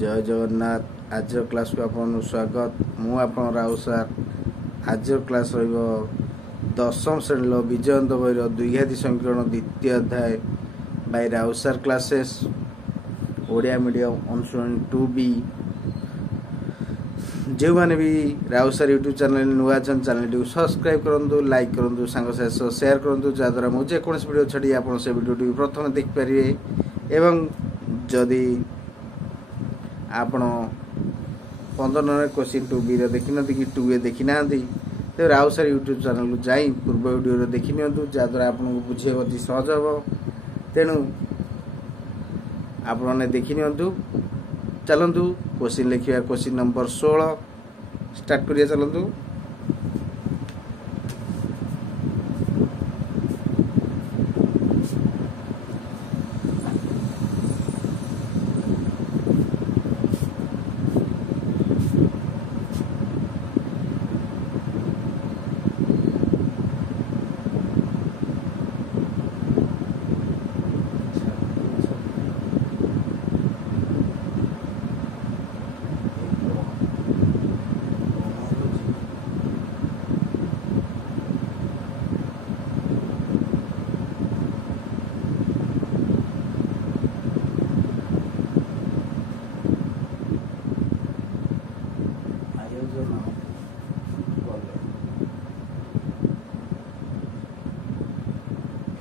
जय जगन्नाथ। आज क्लास को आपन स्वागत। मु आपन राउ सर। आज क्लास रहिबो दशम श्रेणी विजयंत बहिर द्विघाती समीकरण द्वितीय अध्याय बाय राउ सर क्लासेस ओडिया मीडियम अनुसरण 2B। जो माने भी राउ सर यूट्यूब चैनल नुआ चैनल को सब्सक्राइब करंतु, लाइक करंतु, सांग साथ शेयर करंतु, जद्वारा मुझे कौन वीडियो छड़ी आप से वीडियो प्रथम देख पारे। एवं जदि आपण 15 नंबर क्वेश्चन 2B देखी ना कि 2A देखी ना तो राउ सर यूट्यूब चैनल को जाई पूर्व वीडियो देखी नियंतु, जद्वारा आपको बुझे अति सहज हम। तेणु आपने देखी नियंतु। चलतु क्वेश्चन लिखा। क्वेश्चन नंबर 16 स्टार्ट करिए। चलतु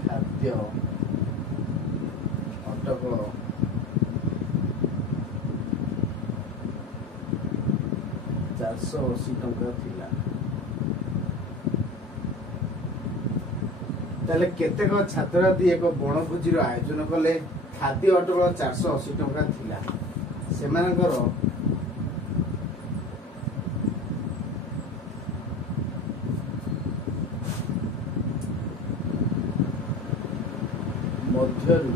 खाद्य अटकल 480 टंका थिला। ताले केतेक छात्रछात्री एक बणभोजी आयोजन कले। खाद्य अटकल 480 टंका थिला। सेमानकर मध्यरु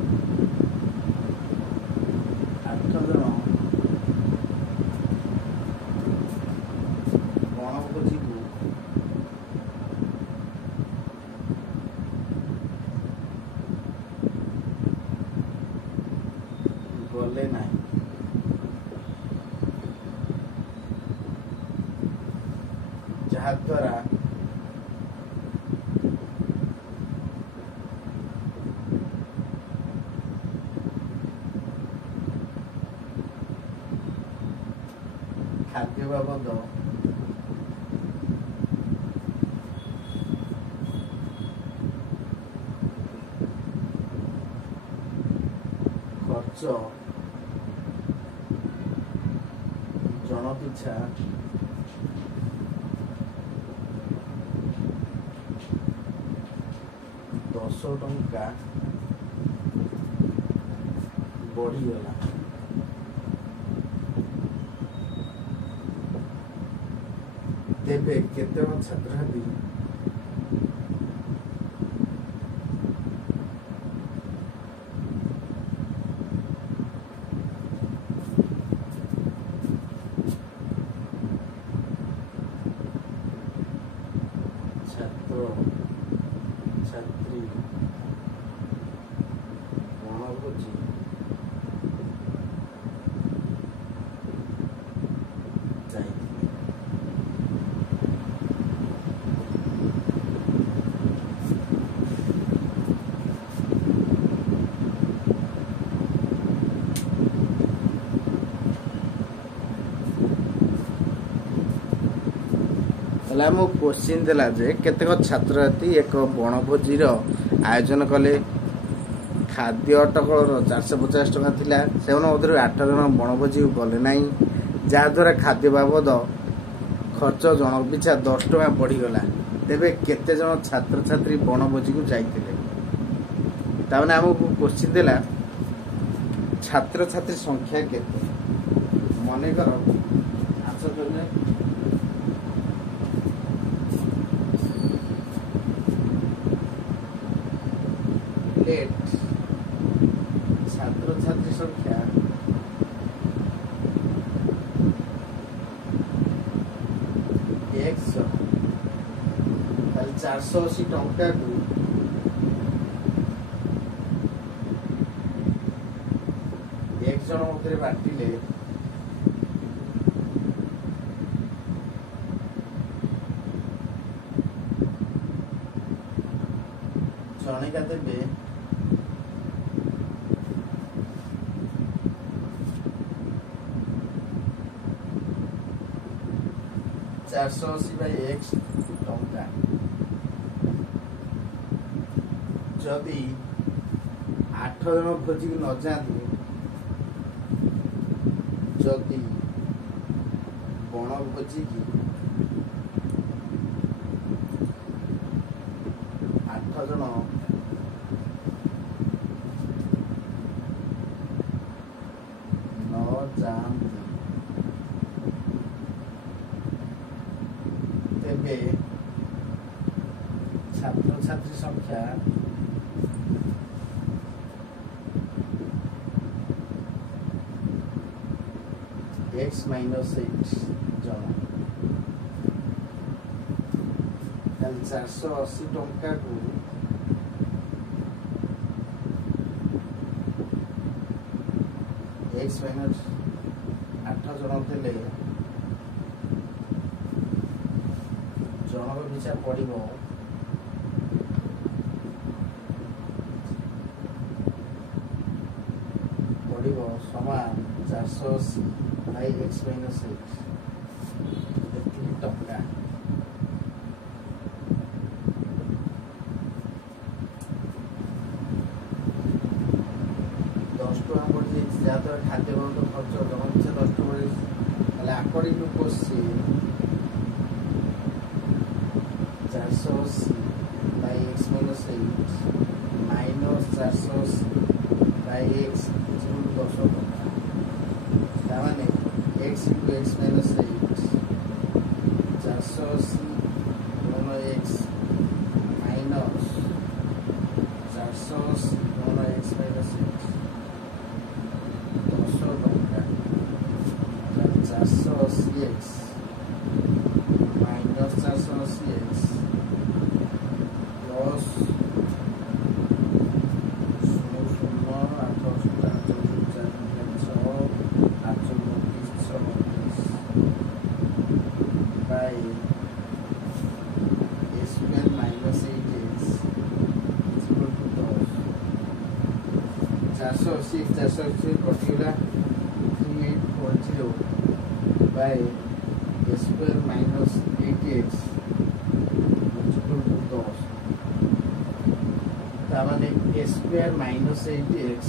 8 जन बणभोजी को गले ना, जहाद्वारा खाद्य बाबद खर्च जन पिछा 10 टंका बढ़ीगला। तेबे केते छात्रछात्री छात्र छात्री बणभोजी क्वेश्चन देला जे केतेक छात्रछात्री एक बणभोजी आयोजन कले। खाद्य अटकल 450 टंका थिला। से मध्य 8 जन बणभोजी गले ना, जहाद्वारा खाद्य बाबद खर्च जन पिछा 10 टंका बढ़ीगला। तेबे केते जन छात्र छात्री बणभोजी को जाइतिले। ताने हमको क्वेश्चन देला छात्र छात्री संख्या केते। मने करो आंसर करने छात्र छात्री संख्या 100। 480 टंका को एक जन मध्य बांटिले ଜଣେକା ଦେବେ 480/x ଟଙ୍କା। ଯଦି 8 ଜଣ ଭୋଜିକୁ ନ ଯାଆନ୍ତି, ଯଦି ବଣଭୋଜି କି 8 ଜଣ ନ ଯାଆନ୍ତି, ତେବେ ଛାତ୍ରଛାତ୍ରୀ ସଂଖ୍ୟା x - 8 ଜଣ। ତାହେଲେ 480 ଟଙ୍କାକୁ x - 8 ଜଣ ଦେଲେ ଜଣକ ପିଛା ପଡ଼ିବ ସମାନ 480/x - 8 ଟଙ୍କା। $10 ପଡ଼ିଯାଇଛି, ଯାହାଦ୍ୱାରା ଖାଦ୍ୟ ବାବଦ ଖର୍ଚ୍ଚ ଜଣକ ପିଛା 10 ଟଙ୍କା ପଡ଼ିଯାଇଛି। ତାହେଲେ according to question 480/x - 8 minus 480/x 10 ଟଙ୍କା। ତାମାନେ x × x - 8 480 × x minus 480 × x - 8 10 ଟଙ୍କା। 480x ମାଇନସ୍ 480x ପ୍ଲସ୍ 480 କଟିଗଲା 3840 by s² - 8x = 10। ତାମାନେ s² - 8x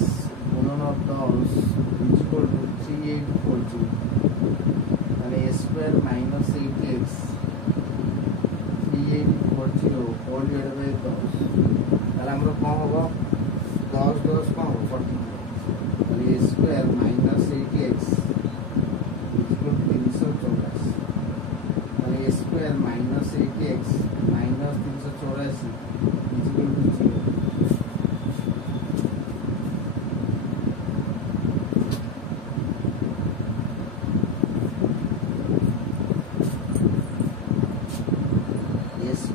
ଗୁଣନ 10 = 3840। ତାହେଲେ s² - 8x 3840 whole divided by 10। ତାହେଲେ ଆମର କ'ଣ ହେବ? 10 10 କ'ଣ ହେବ? 40। ତାହେଲେ s² - 8x = 384। ତାହେଲେ s² - 8x minus 384 = 0। s² -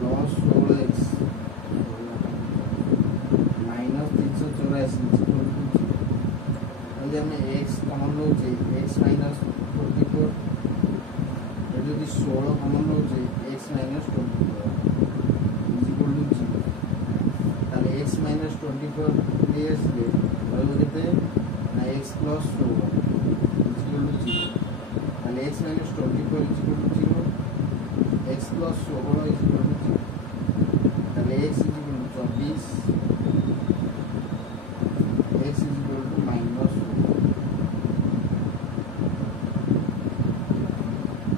24x plus 16x minus 384 यदि हम x कमन नौचे x माइनस 24 यदि 16 कमन नौचे x माइनस 24 इक्वल टू 0। ताले x माइनस 24 ले आसले रहबो केते ना x प्लस 16 इक्वल टू 0। ताले x minus 24 equal to 0, x plus 16 equal to 0। ताले x equal to 24, x equal to minus 16।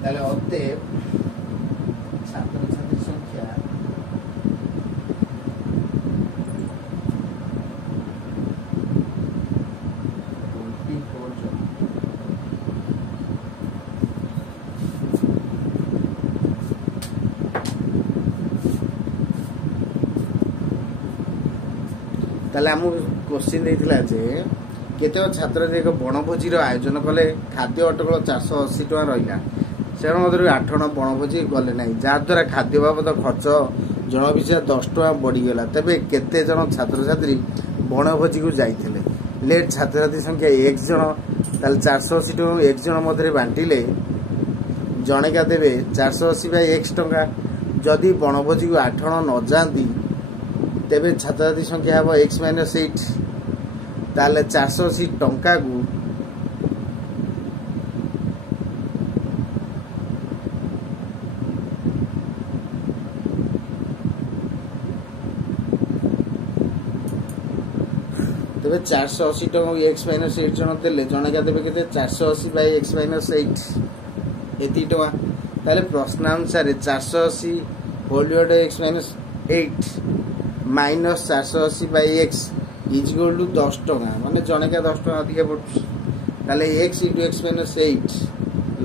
ताले अतएव छात्र छात्री संख्या 24 जन। ताले आम क्वेश्चन देइथिला जे केते छात्र एक बणभोजी आयोजन कले खाद्य अटकल 480 टका रहिला से मध्य 8 जन बणभोजी गले ना जहाद्वारा खाद्य बाबद खर्च जन पिछा 10 टका बढ़ीगला। तेबे केते जन छात्र छात्री बणभोजी को जाइथिले लेट छात्र छात्री संख्या 1 जन। ताले 480 टका 1 जन मध्य बांटिले जने का देवे 480/x टका जदि बनभोजी को 8 जण न जाती तेबे छात्रछात्री संख्या हम x - 8 ताले 480 टंका को तेबे 480 टंका x - 8 जन देले जने का देबे केते 480 बाय x - 8 एती टंका ताले प्रश्न अनुसार 480 whole divide x - 8 minus 480 by x is equal to 10 टंका माने जने का 10 टंका अधिक पड़छ ताले x * x - 8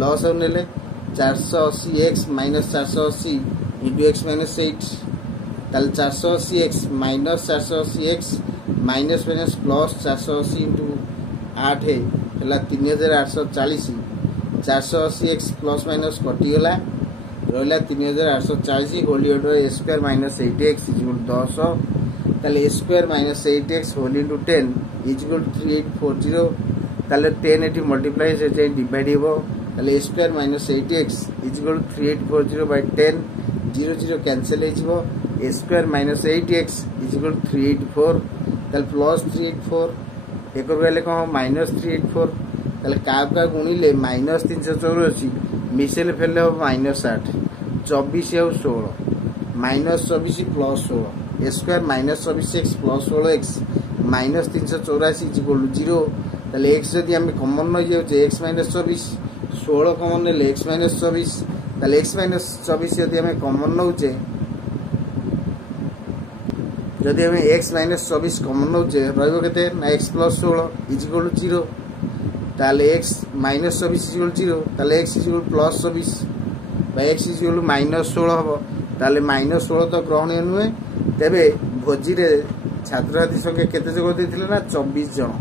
लॉस हो नेले 480x - 480 * x - 8 ताले 480x - 480x minus minus plus 480 into 8 है 3840 480x प्लस माइनस कटिगला रहा 3840 whole divide square minus 8x is 10 ताले square minus 8x whole into 10 is 3840 ताले 10 एटी मल्टीप्लाई से डिवाइड हो ताले square minus 8x is 3840 by 10 0 0 cancel हो स्क्वायर माइनस 8x इज 384 ताले प्लस 384 एक बेले कौन माइनस 384 ताले का गुणिले माइनस 384 मिसेल फेले हो माइनस 8 24 और 16 minus 24 plus 16 square minus 24x plus 16x minus 384 is equal to 0 ताले x जदि हम कॉमन न जाउचे x - 24 16 कॉमन ले x - 24 ताले x - 24 जदि हम कॉमन नउचे जदि हमें x - 24 कॉमन नउचे रहइबो केते ना x + 16 इज इक्वल टू 0 ताले x - 24 इज इक्वल टू 0 ताले x is equal plus 24 by x is equal -16 हबो ताले -16 तो ग्रहणीय नुहे तेबे भोजी रे छात्रछात्री संख्या केते जग देथिले ना 24 जण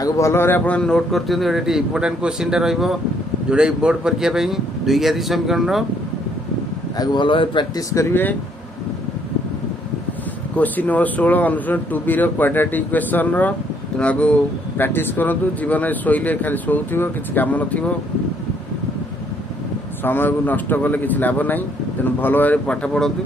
आगो भलो रे आपण नोट करथियो एटी इंपोर्टेंट क्वेश्चन टा रहइबो जोडे बोर्ड परीक्षा पई द्विघाती समीकरण रो आगो भलो रे प्रैक्टिस करिवे क्वेश्चन नंबर 16 अनुसार 2b रो क्वाड्रेटिक इक्वेशन रो तेना को प्रैक्टिस करंतु जीवन में सोइले खाली सोउथिबो किछि काम नथिबो समय को नष्ट कले किछि लाभ नाही तेन भलो भाबरे पाठ पढंतु।